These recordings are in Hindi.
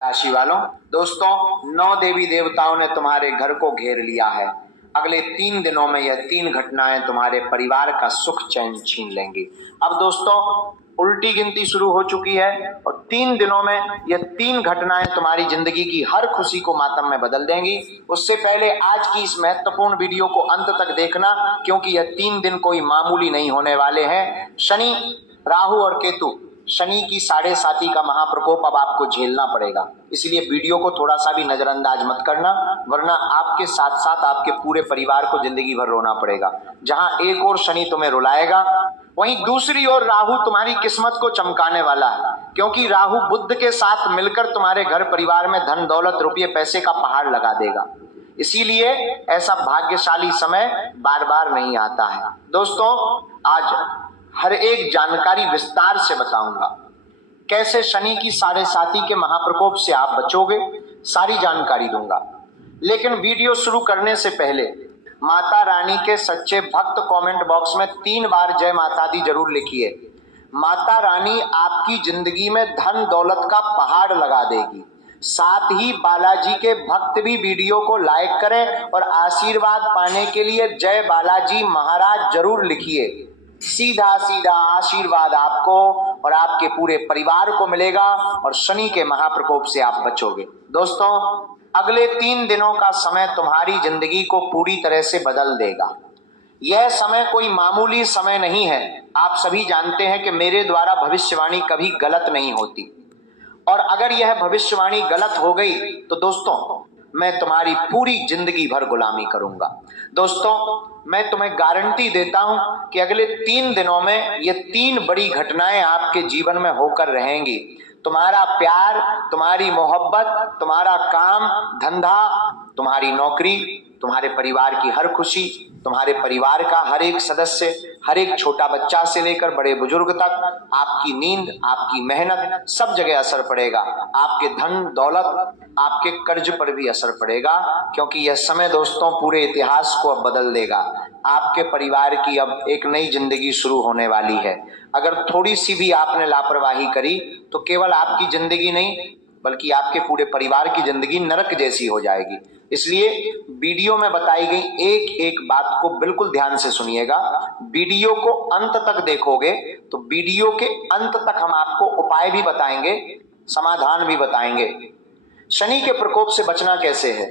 राशि वालों, दोस्तों 9 देवी देवताओं ने तुम्हारे घर को घेर लिया है। अगले 3 दिनों में यह 3 घटनाएं तुम्हारे परिवार का सुख चैन छीन लेंगी। अब दोस्तों उल्टी गिनती शुरू हो चुकी है और 3 दिनों में यह 3 घटनाएं तुम्हारी जिंदगी की हर खुशी को मातम में बदल देंगी। उससे पहले आज की इस महत्वपूर्ण वीडियो को अंत तक देखना, क्योंकि यह 3 दिन कोई मामूली नहीं होने वाले हैं। शनि, राहु और केतु, शनि की 7.5 का महाप्रकोप अब आपको झेलना पड़ेगा। इसलिए वीडियो को थोड़ा सा भी नजरअंदाज मत करना, वरना आपके साथ साथ आपके पूरे परिवार को जिंदगी भर रोना पड़ेगा। जहां एक और शनि तुम्हें रुलाएगा, वहीं दूसरी ओर राहु तुम्हारी किस्मत को चमकाने वाला है, क्योंकि राहु बुध के साथ मिलकर तुम्हारे घर परिवार में धन दौलत रुपये पैसे का पहाड़ लगा देगा। इसीलिए ऐसा भाग्यशाली समय बार बार नहीं आता है। दोस्तों आज हर एक जानकारी विस्तार से बताऊंगा, कैसे शनि की 7.5 के महाप्रकोप से आप बचोगे, सारी जानकारी दूंगा। लेकिन वीडियो शुरू करने से पहले माता रानी के सच्चे भक्त कमेंट बॉक्स में 3 बार जय माता दी जरूर लिखिए। माता रानी आपकी जिंदगी में धन दौलत का पहाड़ लगा देगी। साथ ही बालाजी के भक्त भी वीडियो को लाइक करें और आशीर्वाद पाने के लिए जय बालाजी महाराज जरूर लिखिए। सीधा सीधा आशीर्वाद आपको और आपके पूरे परिवार को मिलेगा और शनि के महाप्रकोप से आप बचोगे। दोस्तों अगले 3 दिनों का समय तुम्हारी जिंदगी को पूरी तरह से बदल देगा। यह समय कोई मामूली समय नहीं है। आप सभी जानते हैं कि मेरे द्वारा भविष्यवाणी कभी गलत नहीं होती, और अगर यह भविष्यवाणी गलत हो गई तो दोस्तों मैं तुम्हारी पूरी जिंदगी भर गुलामी करूंगा। दोस्तों मैं तुम्हें गारंटी देता हूं कि अगले 3 दिनों में ये 3 बड़ी घटनाएं आपके जीवन में होकर रहेंगी। तुम्हारा प्यार, तुम्हारी मोहब्बत, तुम्हारा काम धंधा, तुम्हारी नौकरी, तुम्हारे परिवार की हर खुशी, तुम्हारे परिवार का हर एक सदस्य, हर एक छोटा बच्चा से लेकर बड़े बुजुर्ग तक, आपकी नींद, आपकी मेहनत, सब जगह असर पड़ेगा। आपके धन दौलत, आपके कर्ज पर भी असर पड़ेगा, क्योंकि यह समय दोस्तों पूरे इतिहास को अब बदल देगा। आपके परिवार की अब एक नई जिंदगी शुरू होने वाली है। अगर थोड़ी सी भी आपने लापरवाही करी तो केवल आपकी जिंदगी नहीं बल्कि आपके पूरे परिवार की जिंदगी नरक जैसी हो जाएगी। इसलिए वीडियो में बताई गई एक एक बात को बिल्कुल ध्यान से सुनिएगा। वीडियो को अंत तक देखोगे तो वीडियो के अंत तक हम आपको उपाय भी बताएंगे, समाधान भी बताएंगे। शनि के प्रकोप से बचना कैसे है,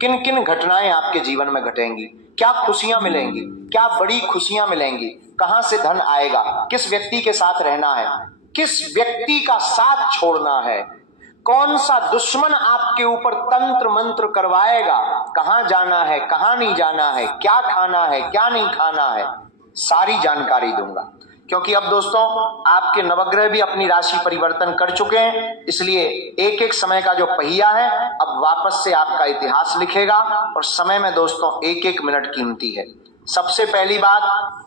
किन किन घटनाएं आपके जीवन में घटेंगी, क्या खुशियां मिलेंगी, क्या बड़ी खुशियां मिलेंगी, कहां से धन आएगा, किस व्यक्ति के साथ रहना है, किस व्यक्ति का साथ छोड़ना है, कौन सा दुश्मन आपके ऊपर तंत्र मंत्र करवाएगा, कहां जाना है, कहां नहीं जाना है, क्या खाना है, क्या नहीं खाना है, सारी जानकारी दूंगा। क्योंकि अब दोस्तों आपके नवग्रह भी अपनी राशि परिवर्तन कर चुके हैं, इसलिए एक एक समय का जो पहिया है अब वापस से आपका इतिहास लिखेगा और समय में दोस्तों एक एक मिनट कीमती है। सबसे पहली बात,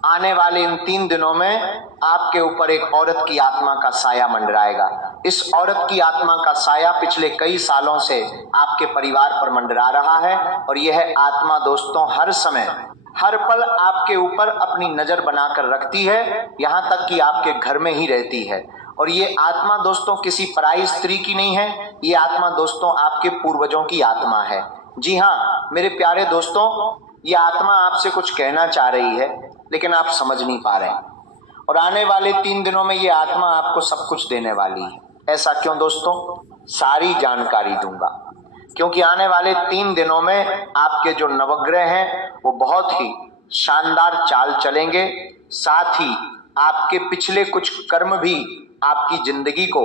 आने वाले इन 3 दिनों में आपके ऊपर एक औरत की आत्मा का साया मंडराएगा। इस औरत की आत्मा का साया पिछले कई सालों से आपके परिवार पर मंडरा रहा है और यह आत्मा दोस्तों हर समय हर पल आपके ऊपर अपनी नजर बनाकर रखती है, यहां तक कि आपके घर में ही रहती है। और ये आत्मा दोस्तों किसी पराई स्त्री की नहीं है, ये आत्मा दोस्तों आपके पूर्वजों की आत्मा है। जी हाँ मेरे प्यारे दोस्तों, ये आत्मा आपसे कुछ कहना चाह रही है लेकिन आप समझ नहीं पा रहे हैं, और आने वाले 3 दिनों में ये आत्मा आपको सब कुछ देने वाली है। ऐसा क्यों दोस्तों, सारी जानकारी दूंगा, क्योंकि आने वाले 3 दिनों में आपके जो नवग्रह हैं वो बहुत ही शानदार चाल चलेंगे। साथ ही आपके पिछले कुछ कर्म भी आपकी जिंदगी को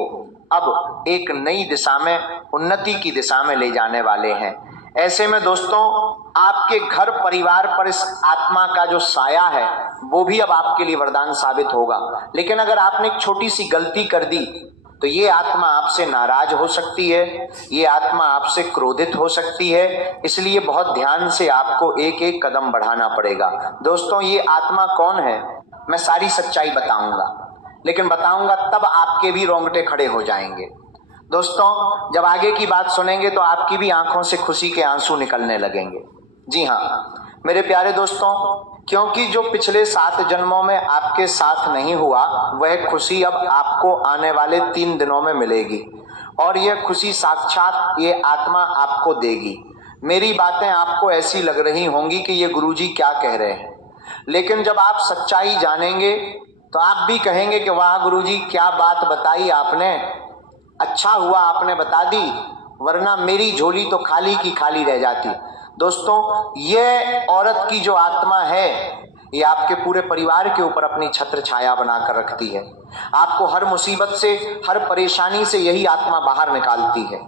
अब एक नई दिशा में, उन्नति की दिशा में ले जाने वाले हैं। ऐसे में दोस्तों आपके घर परिवार पर इस आत्मा का जो साया है वो भी अब आपके लिए वरदान साबित होगा। लेकिन अगर आपने एक छोटी सी गलती कर दी तो ये आत्मा आपसे नाराज हो सकती है, ये आत्मा आपसे क्रोधित हो सकती है। इसलिए बहुत ध्यान से आपको एक एक कदम बढ़ाना पड़ेगा। दोस्तों ये आत्मा कौन है मैं सारी सच्चाई बताऊंगा, लेकिन बताऊंगा तब आपके भी रोंगटे खड़े हो जाएंगे। दोस्तों जब आगे की बात सुनेंगे तो आपकी भी आंखों से खुशी के आंसू निकलने लगेंगे। जी हाँ मेरे प्यारे दोस्तों, क्योंकि जो पिछले 7 जन्मों में आपके साथ नहीं हुआ वह खुशी अब आपको आने वाले 3 दिनों में मिलेगी। और यह खुशी साक्षात ये आत्मा आपको देगी। मेरी बातें आपको ऐसी लग रही होंगी कि ये गुरुजी क्या कह रहे हैं, लेकिन जब आप सच्चाई जानेंगे तो आप भी कहेंगे कि वाह गुरुजी क्या बात बताई आपने, अच्छा हुआ आपने बता दी, वरना मेरी झोली तो खाली की खाली रह जाती। दोस्तों, ये औरत की जो आत्मा है ये आपके पूरे परिवार के ऊपर अपनी छत्र छाया बनाकर रखती है। आपको हर मुसीबत से, हर परेशानी से यही आत्मा बाहर निकालती है।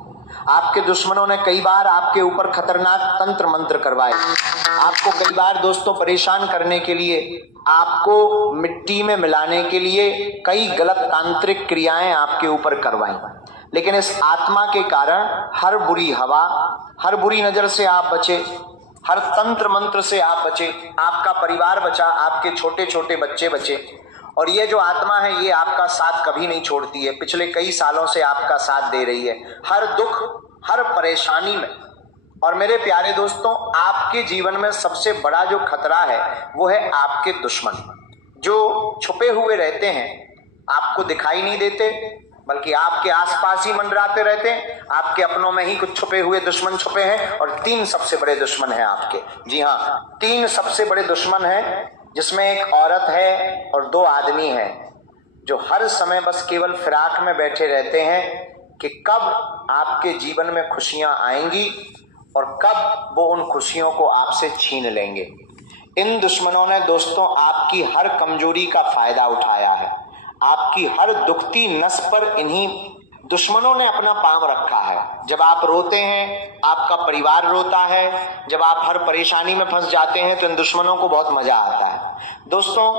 आपके दुश्मनों ने कई बार आपके ऊपर खतरनाक तंत्र मंत्र करवाए, आपको कई बार दोस्तों परेशान करने के लिए, आपको मिट्टी में मिलाने के लिए कई गलत तांत्रिक क्रियाएं आपके ऊपर करवाई, लेकिन इस आत्मा के कारण हर बुरी हवा, हर बुरी नजर से आप बचे, हर तंत्र मंत्र से आप बचे, आपका परिवार बचा, आपके छोटे छोटे बच्चे बचे। और ये जो आत्मा है ये आपका साथ कभी नहीं छोड़ती है, पिछले कई सालों से आपका साथ दे रही है हर दुख, हर परेशानी में। और मेरे प्यारे दोस्तों, आपके जीवन में सबसे बड़ा जो खतरा है वो है आपके दुश्मन, जो छुपे हुए रहते हैं, आपको दिखाई नहीं देते, बल्कि आपके आसपास ही मंडराते रहते हैं। आपके अपनों में ही कुछ छुपे हुए दुश्मन छुपे हैं, और 3 सबसे बड़े दुश्मन हैं आपके। जी हाँ, 3 सबसे बड़े दुश्मन हैं, जिसमें एक औरत है और 2 आदमी हैं, जो हर समय बस केवल फिराक में बैठे रहते हैं कि कब आपके जीवन में खुशियां आएंगी और कब वो उन खुशियों को आपसे छीन लेंगे। इन दुश्मनों ने दोस्तों आपकी हर कमजोरी का फायदा उठाया है। आपकी हर दुखती नस पर इन्हीं दुश्मनों ने अपना पांव रखा है। जब आप रोते हैं, आपका परिवार रोता है, जब आप हर परेशानी में फंस जाते हैं तो इन दुश्मनों को बहुत मजा आता है। दोस्तों,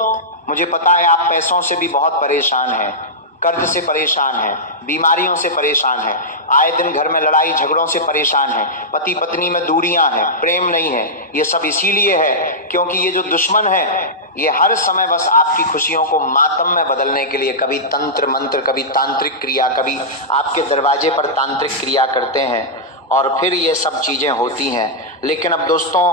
मुझे पता है आप पैसों से भी बहुत परेशान हैं, कर्ज से परेशान हैं, बीमारियों से परेशान हैं, आए दिन घर में लड़ाई झगड़ों से परेशान हैं, पति पत्नी में दूरियां हैं, प्रेम नहीं है। ये सब इसीलिए है क्योंकि ये जो दुश्मन है ये हर समय बस आपकी खुशियों को मातम में बदलने के लिए कभी तंत्र मंत्र, कभी तांत्रिक क्रिया, कभी आपके दरवाजे पर तांत्रिक क्रिया करते हैं, और फिर ये सब चीजें होती हैं। लेकिन अब दोस्तों,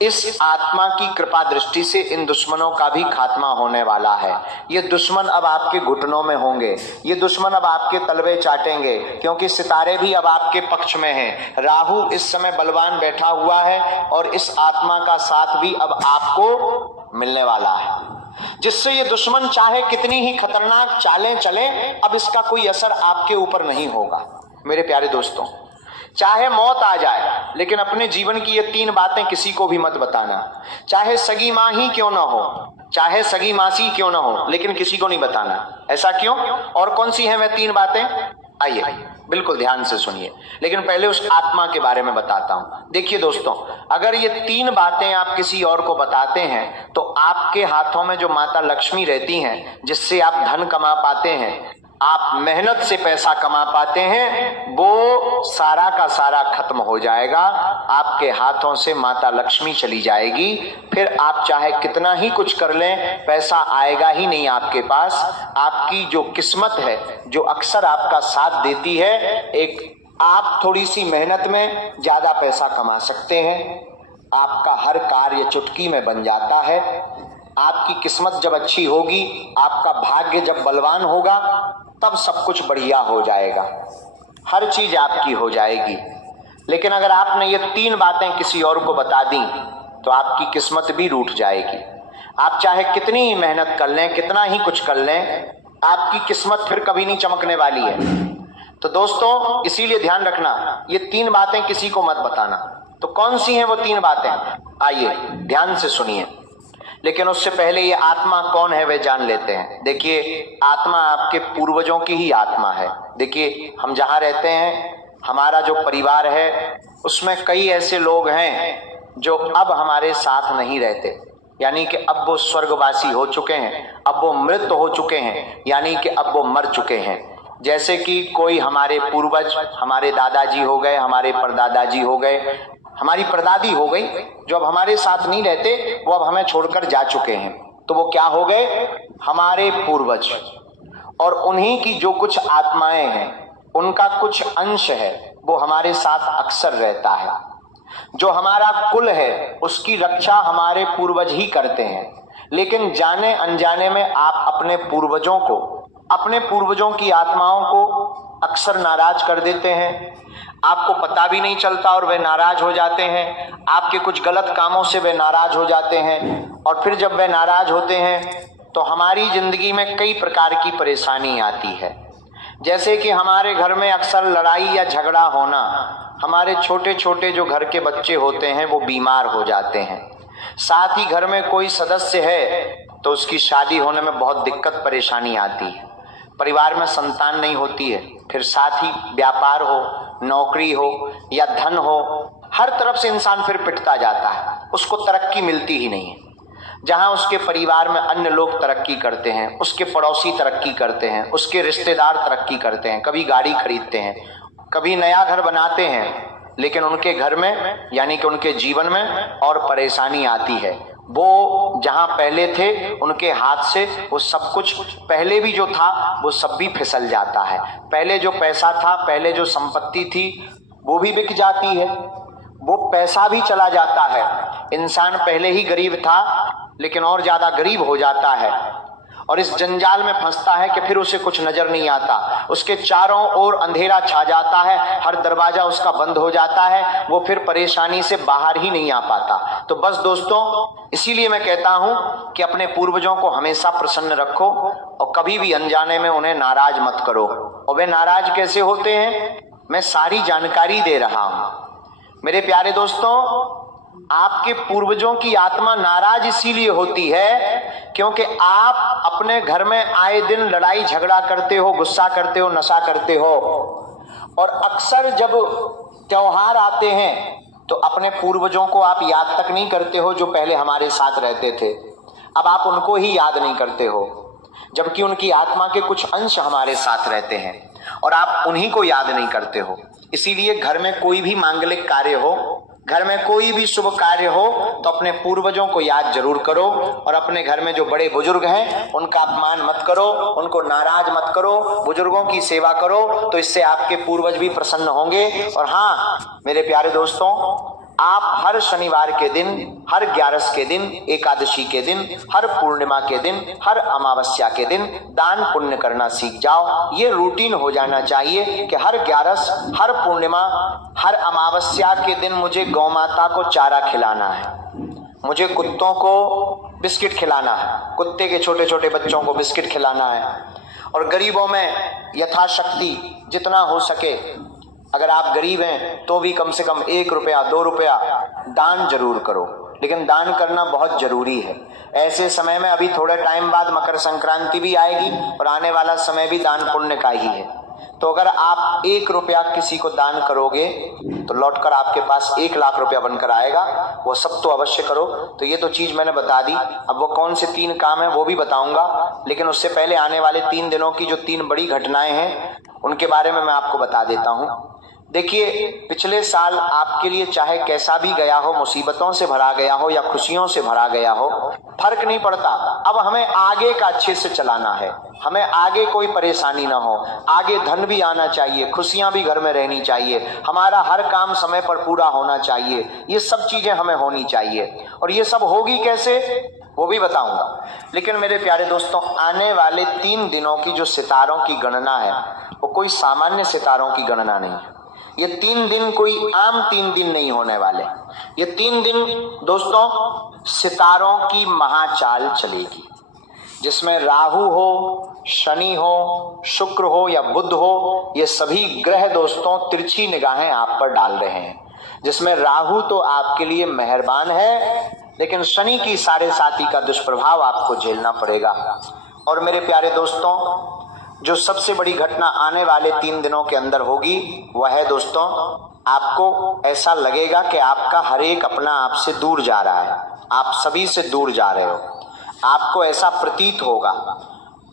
इस आत्मा की कृपा दृष्टि से इन दुश्मनों का भी खात्मा होने वाला है। ये दुश्मन अब आपके घुटनों में होंगे, ये दुश्मन अब आपके तलवे चाटेंगे, क्योंकि सितारे भी अब आपके पक्ष में हैं। राहु इस समय बलवान बैठा हुआ है और इस आत्मा का साथ भी अब आपको मिलने वाला है, जिससे ये दुश्मन चाहे कितनी ही खतरनाक चालें चले, अब इसका कोई असर आपके ऊपर नहीं होगा। मेरे प्यारे दोस्तों, चाहे मौत आ जाए, लेकिन अपने जीवन की ये 3 बातें किसी को भी मत बताना। चाहे सगी माँ ही क्यों ना हो, चाहे सगी मासी क्यों ना हो, लेकिन किसी को नहीं बताना। ऐसा क्यों? और कौन सी हैं वे 3 बातें? आइए बिल्कुल ध्यान से सुनिए, लेकिन पहले उस आत्मा के बारे में बताता हूं। देखिए दोस्तों, अगर ये 3 बातें आप किसी और को बताते हैं तो आपके हाथों में जो माता लक्ष्मी रहती हैं, जिससे आप धन कमा पाते हैं, आप मेहनत से पैसा कमा पाते हैं, वो सारा का सारा खत्म हो जाएगा। आपके हाथों से माता लक्ष्मी चली जाएगी। फिर आप चाहे कितना ही कुछ कर लें, पैसा आएगा ही नहीं आपके पास। आपकी जो किस्मत है, जो अक्सर आपका साथ देती है, एक आप थोड़ी सी मेहनत में ज्यादा पैसा कमा सकते हैं। आपका हर कार्य चुटकी में बन जाता है। आपकी किस्मत जब अच्छी होगी, आपका भाग्य जब बलवान होगा, तब सब कुछ बढ़िया हो जाएगा, हर चीज आपकी हो जाएगी। लेकिन अगर आपने ये 3 बातें किसी और को बता दी तो आपकी किस्मत भी रूठ जाएगी। आप चाहे कितनी ही मेहनत कर लें, कितना ही कुछ कर लें, आपकी किस्मत फिर कभी नहीं चमकने वाली है। तो दोस्तों, इसीलिए ध्यान रखना, ये 3 बातें किसी को मत बताना। तो कौन सी हैं वो 3 बातें? आइए ध्यान से सुनिए। लेकिन उससे पहले ये आत्मा कौन है वे जान लेते हैं। देखिए, आत्मा आपके पूर्वजों की ही आत्मा है। देखिए, हम जहाँ रहते हैं, हमारा जो परिवार है, उसमें कई ऐसे लोग हैं जो अब हमारे साथ नहीं रहते, यानी कि अब वो स्वर्गवासी हो चुके हैं, अब वो मृत हो चुके हैं, यानी कि अब वो मर चुके हैं। जैसे कि कोई हमारे पूर्वज, हमारे दादाजी हो गए, हमारे परदादाजी हो गए, हमारी परदादी हो गई, जो अब हमारे साथ नहीं रहते, वो अब हमें छोड़कर जा चुके हैं। तो वो क्या हो गए? हमारे पूर्वज। और उन्हीं की जो कुछ आत्माएं हैं, उनका कुछ अंश है, वो हमारे साथ अक्सर रहता है। जो हमारा कुल है, उसकी रक्षा हमारे पूर्वज ही करते हैं। लेकिन जाने अनजाने में आप अपने पूर्वजों को, अपने पूर्वजों की आत्माओं को अक्सर नाराज कर देते हैं, आपको पता भी नहीं चलता और वे नाराज हो जाते हैं। आपके कुछ गलत कामों से वे नाराज हो जाते हैं और फिर जब वे नाराज होते हैं तो हमारी जिंदगी में कई प्रकार की परेशानी आती है। जैसे कि हमारे घर में अक्सर लड़ाई या झगड़ा होना, हमारे छोटे छोटे जो घर के बच्चे होते हैं वो बीमार हो जाते हैं, साथ ही घर में कोई सदस्य है तो उसकी शादी होने में बहुत दिक्कत परेशानी आती है, परिवार में संतान नहीं होती है, फिर साथ ही व्यापार हो, नौकरी हो या धन हो, हर तरफ से इंसान फिर पिटता जाता है, उसको तरक्की मिलती ही नहीं है। जहां उसके परिवार में अन्य लोग तरक्की करते हैं, उसके पड़ोसी तरक्की करते हैं, उसके रिश्तेदार तरक्की करते हैं, कभी गाड़ी खरीदते हैं, कभी नया घर बनाते हैं, लेकिन उनके घर में यानी कि उनके जीवन में और परेशानी आती है। वो जहां पहले थे उनके हाथ से वो सब कुछ पहले भी जो था वो सब भी फिसल जाता है। पहले जो पैसा था, पहले जो संपत्ति थी वो भी बिक जाती है, वो पैसा भी चला जाता है। इंसान पहले ही गरीब था लेकिन और ज्यादा गरीब हो जाता है और इस जंजाल में फंसता है कि फिर उसे कुछ नजर नहीं आता, उसके चारों ओर अंधेरा छा जाता है, हर दरवाजा उसका बंद हो जाता है, वो फिर परेशानी से बाहर ही नहीं आ पाता। तो बस दोस्तों, इसीलिए मैं कहता हूं कि अपने पूर्वजों को हमेशा प्रसन्न रखो और कभी भी अनजाने में उन्हें नाराज मत करो। और वे नाराज कैसे होते हैं, मैं सारी जानकारी दे रहा हूं। मेरे प्यारे दोस्तों, आपके पूर्वजों की आत्मा नाराज इसीलिए होती है क्योंकि आप अपने घर में आए दिन लड़ाई झगड़ा करते हो, गुस्सा करते हो, नशा करते हो और अक्सर जब त्योहार आते हैं तो अपने पूर्वजों को आप याद तक नहीं करते हो जो पहले हमारे साथ रहते थे। अब आप उनको ही याद नहीं करते हो, जबकि उनकी आत्मा के कुछ अंश हमारे साथ रहते हैं और आप उन्हीं को याद नहीं करते हो। इसीलिए घर में कोई भी मांगलिक कार्य हो, घर में कोई भी शुभ कार्य हो तो अपने पूर्वजों को याद जरूर करो और अपने घर में जो बड़े बुजुर्ग हैं उनका अपमान मत करो, उनको नाराज मत करो, बुजुर्गों की सेवा करो, तो इससे आपके पूर्वज भी प्रसन्न होंगे। और हाँ मेरे प्यारे दोस्तों, आप हर शनिवार के दिन, हर 11 के दिन, एकादशी के दिन, हर पूर्णिमा के दिन, हर अमावस्या के दिन दान पुण्य करना सीख जाओ। ये रूटीन हो जाना चाहिए कि हर 11, हर पूर्णिमा, हर अमावस्या के दिन मुझे गौ माता को चारा खिलाना है, मुझे कुत्तों को बिस्किट खिलाना है, कुत्ते के छोटे छोटे बच्चों को बिस्किट खिलाना है और गरीबों में यथाशक्ति जितना हो सके, अगर आप गरीब हैं तो भी कम से कम 1 रुपया 2 रुपया दान जरूर करो। लेकिन दान करना बहुत जरूरी है। ऐसे समय में अभी थोड़े टाइम बाद मकर संक्रांति भी आएगी और आने वाला समय भी दान पुण्य का ही है। तो अगर आप 1 रुपया किसी को दान करोगे तो लौटकर आपके पास 1 लाख रुपया बनकर आएगा। वो सब तो अवश्य करो। तो ये तो चीज मैंने बता दी। अब वो कौन से 3 काम है वो भी बताऊंगा, लेकिन उससे पहले आने वाले 3 दिनों की जो 3 बड़ी घटनाएं हैं उनके बारे में मैं आपको बता देता हूं। देखिए, पिछले साल आपके लिए चाहे कैसा भी गया हो, मुसीबतों से भरा गया हो या खुशियों से भरा गया हो, फर्क नहीं पड़ता। अब हमें आगे का अच्छे से चलाना है, हमें आगे कोई परेशानी ना हो, आगे धन भी आना चाहिए, खुशियां भी घर में रहनी चाहिए, हमारा हर काम समय पर पूरा होना चाहिए, ये सब चीजें हमें होनी चाहिए। और ये सब होगी कैसे वो भी बताऊंगा। लेकिन मेरे प्यारे दोस्तों, आने वाले 3 दिनों की जो सितारों की गणना है वो कोई सामान्य सितारों की गणना नहीं है। ये 3 दिन कोई आम 3 दिन नहीं होने वाले। ये 3 दिन दोस्तों सितारों की महाचाल चलेगी, जिसमें राहु हो, शनि हो, शुक्र हो या बुध हो, ये सभी ग्रह दोस्तों तिरछी निगाहें आप पर डाल रहे हैं। जिसमें राहु तो आपके लिए मेहरबान है, लेकिन शनि की 7.5 का दुष्प्रभाव आपको झेलना पड़ेगा। और मेरे प्यारे दोस्तों, जो सबसे बड़ी घटना आने वाले 3 दिनों के अंदर होगी वह है दोस्तों, आपको ऐसा लगेगा कि आपका हर एक अपना आपसे दूर जा रहा है, आप सभी से दूर जा रहे हो, आपको ऐसा प्रतीत होगा।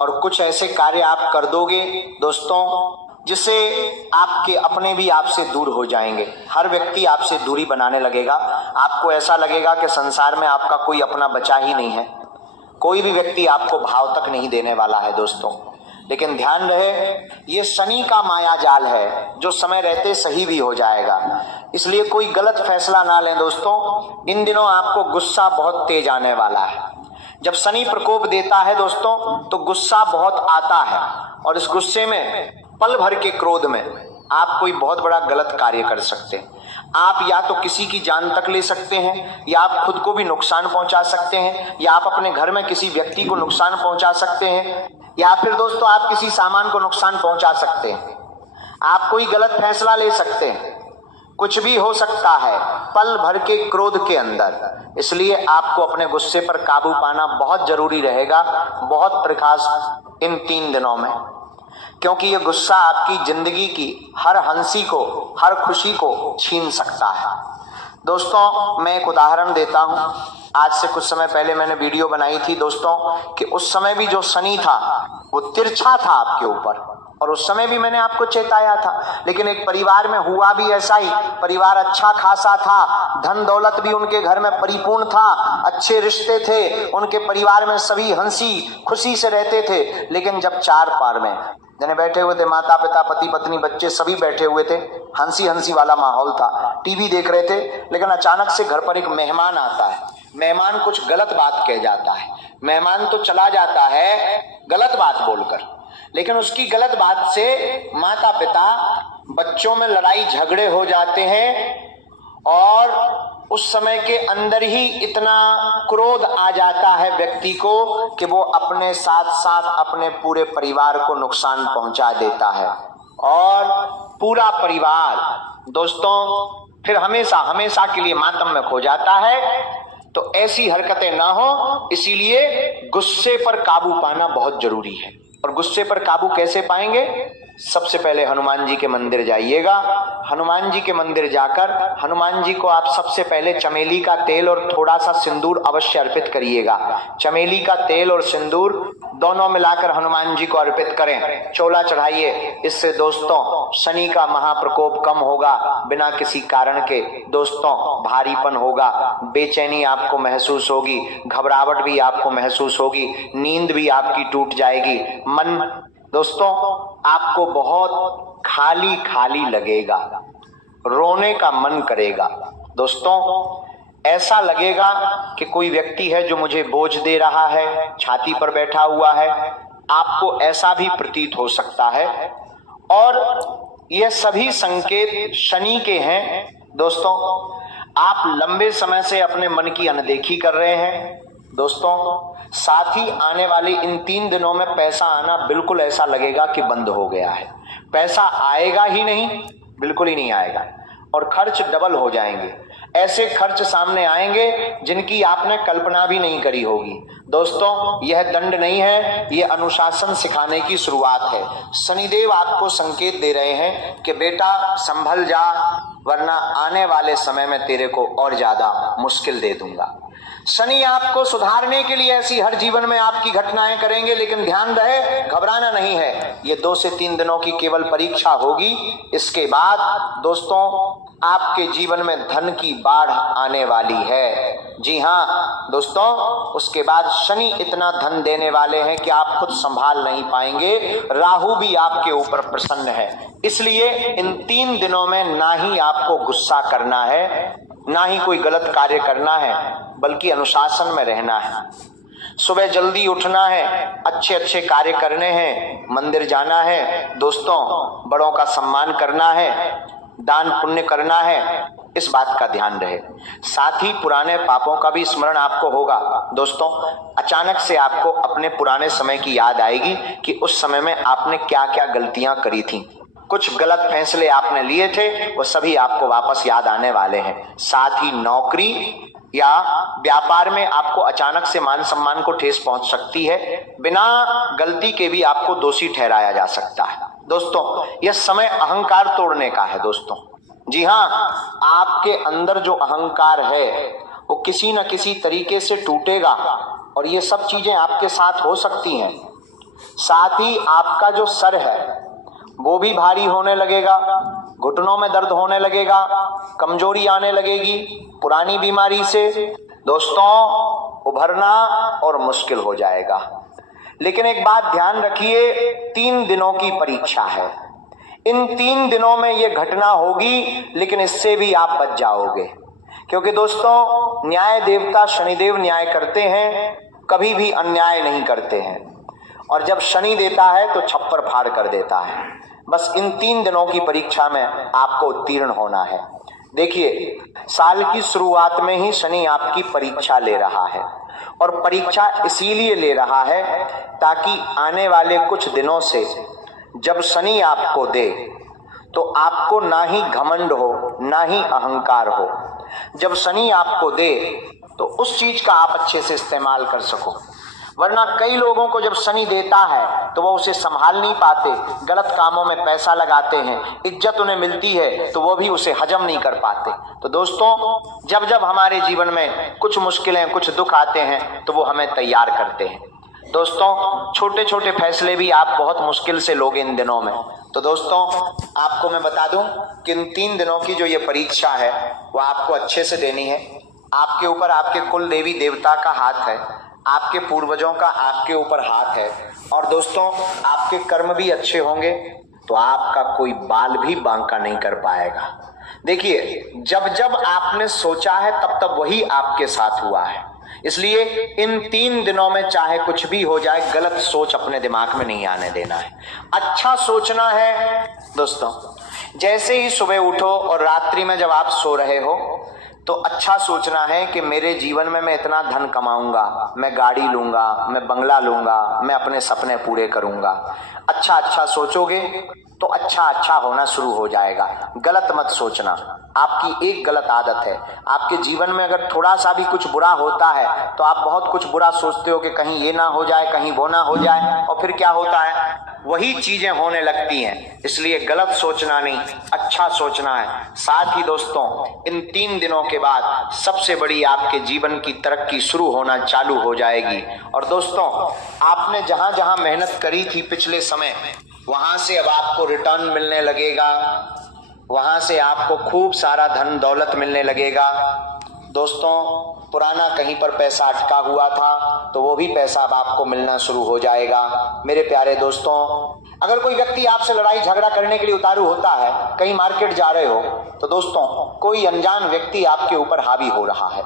और कुछ ऐसे कार्य आप कर दोगे दोस्तों जिससे आपके अपने भी आपसे दूर हो जाएंगे। हर व्यक्ति आपसे दूरी बनाने लगेगा। आपको ऐसा लगेगा कि संसार में आपका कोई अपना बचा ही नहीं है, कोई भी व्यक्ति आपको भाव तक नहीं देने वाला है दोस्तों। लेकिन ध्यान रहे, ये शनि का माया जाल है जो समय रहते सही भी हो जाएगा। इसलिए कोई गलत फैसला ना लें दोस्तों। इन दिनों आपको गुस्सा बहुत तेज आने वाला है। जब शनि प्रकोप देता है दोस्तों तो गुस्सा बहुत आता है और इस गुस्से में पल भर के क्रोध में आप कोई बहुत बड़ा गलत कार्य कर सकते हैं। आप या तो किसी की जान तक ले सकते हैं, या आप खुद को भी नुकसान पहुंचा सकते हैं, या आप अपने घर में किसी व्यक्ति को नुकसान पहुंचा सकते हैं, या फिर दोस्तों आप किसी सामान को नुकसान पहुंचा सकते हैं। आप कोई गलत फैसला ले सकते हैं, कुछ भी हो सकता है पल भर के क्रोध के अंदर। इसलिए आपको अपने गुस्से पर काबू पाना बहुत जरूरी रहेगा, बहुत प्रकाश इन 3 दिनों में, क्योंकि यह गुस्सा आपकी जिंदगी की हर हंसी को, हर खुशी को छीन सकता है। दोस्तों मैं एक उदाहरण देता हूं। आज से कुछ समय पहले मैंने वीडियो बनाई थी दोस्तों कि उस समय भी जो शनि था वो तिरछा था आपके ऊपर, और उस समय भी मैंने आपको चेताया था। लेकिन एक परिवार में हुआ भी ऐसा ही। परिवार अच्छा खासा था, धन दौलत भी उनके घर में परिपूर्ण था, अच्छे रिश्ते थे, उनके परिवार में सभी हंसी खुशी से रहते थे। लेकिन जब 4 पार में जने बैठे हुए थे, माता पिता पति पत्नी बच्चे सभी बैठे हुए थे, हंसी हंसी वाला माहौल था, टीवी देख रहे थे, लेकिन अचानक से घर पर एक मेहमान आता है। मेहमान कुछ गलत बात कह जाता है, मेहमान तो चला जाता है गलत बात बोलकर, लेकिन उसकी गलत बात से माता पिता बच्चों में लड़ाई झगड़े हो जाते हैं, और उस समय के अंदर ही इतना क्रोध आ जाता है व्यक्ति को कि वो अपने साथ साथ अपने पूरे परिवार को नुकसान पहुंचा देता है, और पूरा परिवार दोस्तों फिर हमेशा हमेशा के लिए मातम में खो जाता है। तो ऐसी हरकतें ना हो, इसीलिए गुस्से पर काबू पाना बहुत जरूरी है। और गुस्से पर काबू कैसे पाएंगे? सबसे पहले हनुमान जी के मंदिर जाइएगा। हनुमान जी के मंदिर जाकर हनुमान जी को आप सबसे पहले चमेली का तेल और थोड़ा सा सिंदूर अवश्य अर्पित करिएगा। चमेली का तेल और सिंदूर दोनों मिलाकर हनुमान जी को अर्पित करें, चोला चढ़ाइए। इससे दोस्तों शनि का महाप्रकोप कम होगा। बिना किसी कारण के दोस्तों भारीपन होगा, बेचैनी आपको महसूस होगी, घबराहट भी आपको महसूस होगी, नींद भी आपकी टूट जाएगी, मन दोस्तों आपको बहुत खाली खाली लगेगा, रोने का मन करेगा। दोस्तों ऐसा लगेगा कि कोई व्यक्ति है जो मुझे बोझ दे रहा है, छाती पर बैठा हुआ है, आपको ऐसा भी प्रतीत हो सकता है। और यह सभी संकेत शनि के हैं। दोस्तों आप लंबे समय से अपने मन की अनदेखी कर रहे हैं। दोस्तों साथ ही आने वाली इन 3 दिनों में पैसा आना बिल्कुल ऐसा लगेगा कि बंद हो गया है। पैसा आएगा ही नहीं, बिल्कुल ही नहीं आएगा, और खर्च डबल हो जाएंगे। ऐसे खर्च सामने आएंगे जिनकी आपने कल्पना भी नहीं करी होगी। दोस्तों यह दंड नहीं है, यह अनुशासन सिखाने की शुरुआत है। शनिदेव आपको संकेत दे रहे हैं कि बेटा संभल जा, वरना आने वाले समय में तेरे को और ज्यादा मुश्किल दे दूंगा। शनि आपको सुधारने के लिए ऐसी हर जीवन में आपकी घटनाएं करेंगे, लेकिन ध्यान रहे घबराना नहीं है। ये 2 से 3 दिनों की केवल परीक्षा होगी। इसके बाद दोस्तों आपके जीवन में धन की बाढ़ आने वाली है। जी हाँ दोस्तों, उसके बाद शनि इतना धन देने वाले हैं कि आप खुद संभाल नहीं पाएंगे। राहु भी आपके ऊपर प्रसन्न है। इसलिए इन 3 दिनों में ना ही आपको गुस्सा करना है, ना ही कोई गलत कार्य करना है, बल्कि अनुशासन में रहना है। सुबह जल्दी उठना है, अच्छे अच्छे कार्य करने हैं, मंदिर जाना है, दोस्तों बड़ों का सम्मान करना है, दान पुण्य करना है, इस बात का ध्यान रहे। साथ ही पुराने पापों का भी स्मरण आपको होगा। दोस्तों अचानक से आपको अपने पुराने समय की याद आएगी कि उस समय में आपने क्या क्या गलतियां करी थी, कुछ गलत फैसले आपने लिए थे, वो सभी आपको वापस याद आने वाले हैं। साथ ही नौकरी या व्यापार में आपको अचानक से मान सम्मान को ठेस पहुंच सकती है। बिना गलती के भी आपको दोषी ठहराया जा सकता है। दोस्तों यह समय अहंकार तोड़ने का है। दोस्तों जी हाँ, आपके अंदर जो अहंकार है वो किसी न किसी तरीके से टूटेगा, और ये सब चीजें आपके साथ हो सकती हैं। साथ ही आपका जो सर है वो भी भारी होने लगेगा, घुटनों में दर्द होने लगेगा, कमजोरी आने लगेगी पुरानी बीमारी से। दोस्तों उभरना और मुश्किल हो जाएगा। लेकिन एक बात ध्यान रखिए, 3 दिनों की परीक्षा है। इन 3 दिनों में ये घटना होगी, लेकिन इससे भी आप बच जाओगे, क्योंकि दोस्तों न्याय देवता शनिदेव न्याय करते हैं, कभी भी अन्याय नहीं करते हैं। और जब शनि देता है तो छप्पर फाड़ कर देता है। बस इन 3 दिनों की परीक्षा में आपको उत्तीर्ण होना है। देखिए, साल की शुरुआत में ही शनि आपकी परीक्षा ले रहा है, और परीक्षा इसीलिए ले रहा है ताकि आने वाले कुछ दिनों से जब शनि आपको दे तो आपको ना ही घमंड हो ना ही अहंकार हो। जब शनि आपको दे तो उस चीज का आप अच्छे से इस्तेमाल कर सको। वरना कई लोगों को जब शनि देता है तो वो उसे संभाल नहीं पाते, गलत कामों में पैसा लगाते हैं, इज्जत उन्हें मिलती है तो वो भी उसे हजम नहीं कर पाते। तो दोस्तों, जब जब हमारे जीवन में कुछ मुश्किलें, कुछ दुख आते हैं तो वो हमें तैयार करते हैं। दोस्तों, छोटे छोटे फैसले भी आप बहुत मुश्किल से लोगे इन दिनों में। तो दोस्तों, आपको मैं बता दूं कि इन 3 दिनों की जो ये परीक्षा है वो आपको अच्छे से देनी है। आपके ऊपर आपके कुल देवी देवता का हाथ है, आपके पूर्वजों का आपके ऊपर हाथ है, और दोस्तों आपके कर्म भी अच्छे होंगे तो आपका कोई बाल भी बांका नहीं कर पाएगा। देखिए, जब जब आपने सोचा है तब तब वही आपके साथ हुआ है। इसलिए इन 3 दिनों में चाहे कुछ भी हो जाए, गलत सोच अपने दिमाग में नहीं आने देना है, अच्छा सोचना है। दोस्तों, जैसे ही सुबह उठो और रात्रि में जब आप सो रहे हो तो अच्छा सोचना है कि मेरे जीवन में मैं इतना धन कमाऊंगा, मैं गाड़ी लूंगा, मैं बंगला लूंगा, मैं अपने सपने पूरे करूंगा। अच्छा अच्छा सोचोगे तो अच्छा अच्छा होना शुरू हो जाएगा। गलत मत सोचना। आपकी एक गलत आदत है, आपके जीवन में अगर थोड़ा सा भी कुछ बुरा होता है तो आप बहुत कुछ बुरा सोचते हो कि कहीं ये ना हो जाए, कहीं वो ना हो जाए, और फिर क्या होता है, वही चीजें होने लगती हैं। इसलिए गलत सोचना नहीं, अच्छा सोचना है। साथ ही दोस्तों, इन 3 दिनों के बाद सबसे बड़ी आपके जीवन की तरक्की शुरू होना चालू हो जाएगी। और दोस्तों, आपने जहां जहां मेहनत करी थी पिछले समय, वहां से अब आपको रिटर्न मिलने लगेगा, वहां से आपको खूब सारा धन दौलत मिलने लगेगा। दोस्तों, पुराना कहीं पर पैसा अटका हुआ था तो वो भी पैसा अब आपको मिलना शुरू हो जाएगा। मेरे प्यारे दोस्तों, अगर कोई व्यक्ति आपसे लड़ाई झगड़ा करने के लिए उतारू होता है, कहीं मार्केट जा रहे हो तो दोस्तों कोई अनजान व्यक्ति आपके ऊपर हावी हो रहा है,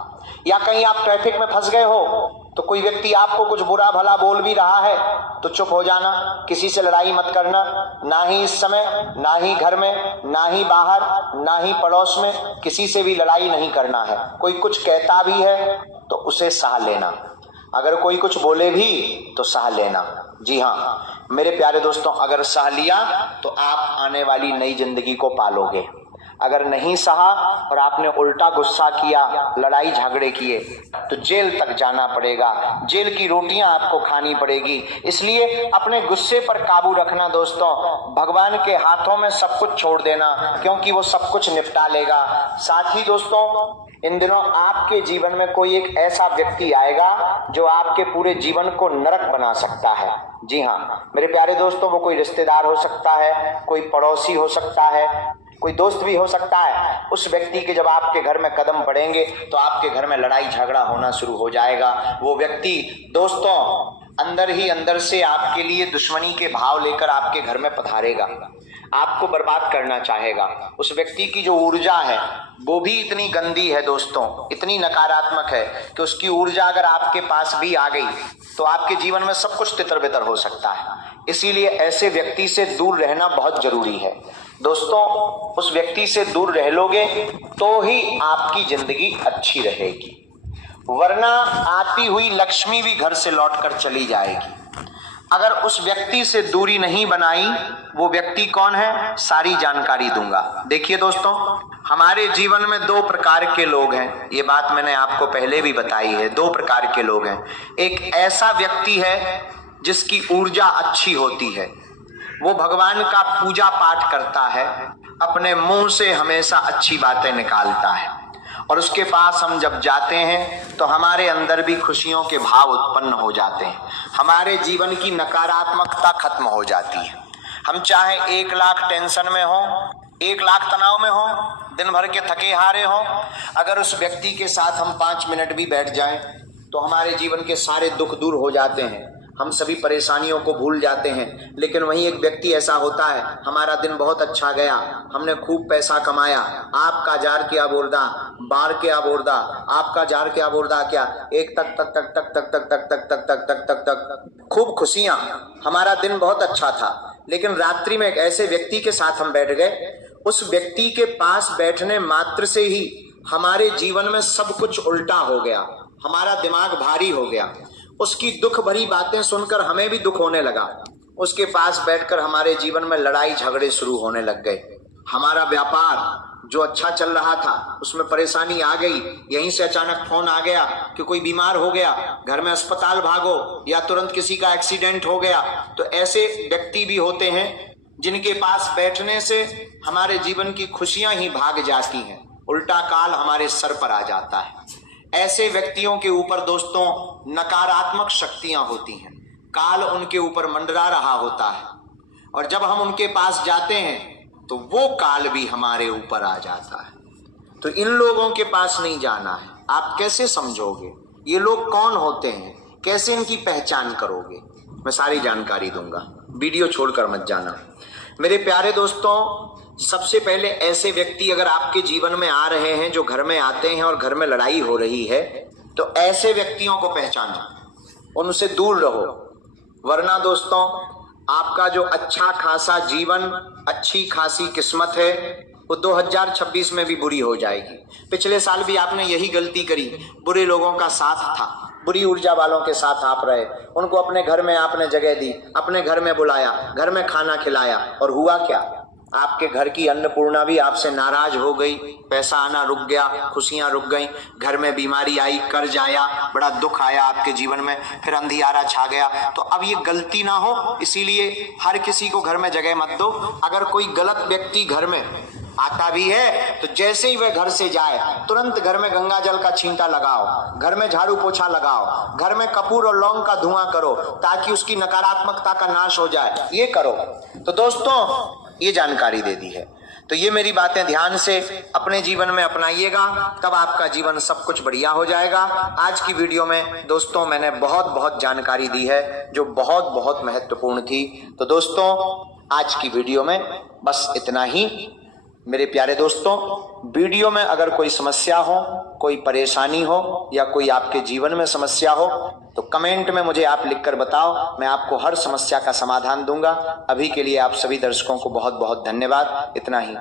या कहीं आप ट्रैफिक में फंस गए हो तो कोई व्यक्ति आपको कुछ बुरा भला बोल भी रहा है तो चुप हो जाना, किसी से लड़ाई मत करना। ना ही इस समय, ना ही घर में, ना ही बाहर, ना ही पड़ोस में किसी से भी लड़ाई नहीं करना है। कोई कुछ कहता भी है तो उसे सह लेना, अगर कोई कुछ बोले भी तो सह लेना। जी हाँ मेरे प्यारे दोस्तों, अगर सह लिया तो आप आने वाली नई जिंदगी को पालोगे। अगर नहीं सहा और आपने उल्टा गुस्सा किया, लड़ाई झगड़े किए, तो जेल तक जाना पड़ेगा, जेल की रोटियां आपको खानी पड़ेगी। इसलिए अपने गुस्से पर काबू रखना दोस्तों, भगवान के हाथों में सब कुछ छोड़ देना, क्योंकि वो सब कुछ निपटा लेगा। साथ ही दोस्तों, इन दिनों आपके जीवन में कोई एक ऐसा व्यक्ति आएगा जो आपके पूरे जीवन को नरक बना सकता है। जी हाँ मेरे प्यारे दोस्तों, वो कोई रिश्तेदार हो सकता है, कोई पड़ोसी हो सकता है, कोई दोस्त भी हो सकता है। उस व्यक्ति के जब आपके घर में कदम पड़ेंगे तो आपके घर में लड़ाई झगड़ा होना शुरू हो जाएगा। वो व्यक्ति दोस्तों अंदर ही अंदर से आपके लिए दुश्मनी के भाव लेकर आपके घर में पधारेगा, आपको बर्बाद करना चाहेगा। उस व्यक्ति की जो ऊर्जा है वो भी इतनी गंदी है दोस्तों, इतनी नकारात्मक है कि उसकी ऊर्जा अगर आपके पास भी आ गई तो आपके जीवन में सब कुछ तितर बितर हो सकता है। इसीलिए ऐसे व्यक्ति से दूर रहना बहुत जरूरी है दोस्तों। उस व्यक्ति से दूर रह लोगे तो ही आपकी जिंदगी अच्छी रहेगी, वरना आती हुई लक्ष्मी भी घर से लौटकर चली जाएगी। अगर उस व्यक्ति से दूरी नहीं बनाई, वो व्यक्ति कौन है सारी जानकारी दूंगा। देखिए दोस्तों, हमारे जीवन में 2 प्रकार के लोग हैं, ये बात मैंने आपको पहले भी बताई है। 2 प्रकार के लोग हैं। एक ऐसा व्यक्ति है जिसकी ऊर्जा अच्छी होती है, वो भगवान का पूजा पाठ करता है, अपने मुंह से हमेशा अच्छी बातें निकालता है, और उसके पास हम जब जाते हैं तो हमारे अंदर भी खुशियों के भाव उत्पन्न हो जाते हैं, हमारे जीवन की नकारात्मकता खत्म हो जाती है। हम चाहे 1 लाख टेंशन में हो, 1 लाख तनाव में हो, दिन भर के थके हारे हो, अगर उस व्यक्ति के साथ हम 5 मिनट भी बैठ जाएं तो हमारे जीवन के सारे दुख दूर हो जाते हैं, हम सभी परेशानियों को भूल जाते हैं। लेकिन वहीं एक व्यक्ति ऐसा होता है, हमारा दिन बहुत अच्छा गया, हमने खूब पैसा कमाया, आपका जार क्या बोरदा, बार क्या बोरदा, आपका जार क्या बोरदा, क्या एक तक तक तक तक तक तक तक तक तक तक तक तक तक खूब खुशियां, हमारा दिन बहुत अच्छा था। लेकिन रात्रि में एक ऐसे व्यक्ति के साथ हम बैठ गए, उस व्यक्ति के पास बैठने मात्र से ही हमारे जीवन में सब कुछ उल्टा हो गया, हमारा दिमाग भारी हो गया। उसकी दुख भरी बातें सुनकर हमें भी दुख होने लगा। उसके पास बैठकर हमारे जीवन में लड़ाई झगड़े शुरू होने लग गए। हमारा व्यापार जो अच्छा चल रहा था उसमें परेशानी आ गई। यहीं से अचानक फोन आ गया कि कोई बीमार हो गया, घर में अस्पताल भागो, या तुरंत किसी का एक्सीडेंट हो गया। तो ऐसे व्यक्ति भी होते हैं जिनके पास बैठने से हमारे जीवन की खुशियां ही भाग जाती हैं, उल्टा काल हमारे सर पर आ जाता है। ऐसे व्यक्तियों के ऊपर दोस्तों नकारात्मक शक्तियां होती हैं, काल उनके ऊपर मंडरा रहा होता है, और जब हम उनके पास जाते हैं तो वो काल भी हमारे ऊपर आ जाता है। तो इन लोगों के पास नहीं जाना है। आप कैसे समझोगे ये लोग कौन होते हैं, कैसे इनकी पहचान करोगे, मैं सारी जानकारी दूंगा, वीडियो छोड़कर मत जाना। मेरे प्यारे दोस्तों, सबसे पहले ऐसे व्यक्ति अगर आपके जीवन में आ रहे हैं, जो घर में आते हैं और घर में लड़ाई हो रही है, तो ऐसे व्यक्तियों को पहचानो, उनसे दूर रहो, वरना दोस्तों आपका जो अच्छा खासा जीवन, अच्छी खासी किस्मत है, वो 2026 में भी बुरी हो जाएगी। पिछले साल भी आपने यही गलती करी, बुरे लोगों का साथ था, बुरी ऊर्जा वालों के साथ आप रहे, उनको अपने घर में आपने जगह दी, अपने घर में बुलाया, घर में खाना खिलाया, और हुआ क्या? आपके घर की अन्नपूर्णा भी आपसे नाराज हो गई, पैसा आना रुक गया, खुशियां रुक गई, घर में बीमारी आई, कर्ज आया, बड़ा दुख आया आपके जीवन में, फिर अंधियारा छा गया। तो अब ये गलती ना हो, इसीलिए हर किसी को घर में जगह मत दो। अगर कोई गलत व्यक्ति घर में आता भी है तो जैसे ही वह घर से जाए तुरंत घर में गंगा जल का छींटा लगाओ, घर में झाड़ू पोछा लगाओ, घर में कपूर और लौंग का धुआं करो, ताकि उसकी नकारात्मकता का नाश हो जाए। ये करो। तो दोस्तों ये जानकारी दे दी है, तो ये मेरी बातें ध्यान से अपने जीवन में अपनाइएगा, तब आपका जीवन सब कुछ बढ़िया हो जाएगा। आज की वीडियो में दोस्तों मैंने बहुत जानकारी दी है जो बहुत महत्वपूर्ण थी। तो दोस्तों आज की वीडियो में बस इतना ही। मेरे प्यारे दोस्तों, वीडियो में अगर कोई समस्या हो, कोई परेशानी हो, या कोई आपके जीवन में समस्या हो, तो कमेंट में मुझे आप लिखकर बताओ, मैं आपको हर समस्या का समाधान दूंगा। अभी के लिए आप सभी दर्शकों को बहुत धन्यवाद। इतना ही।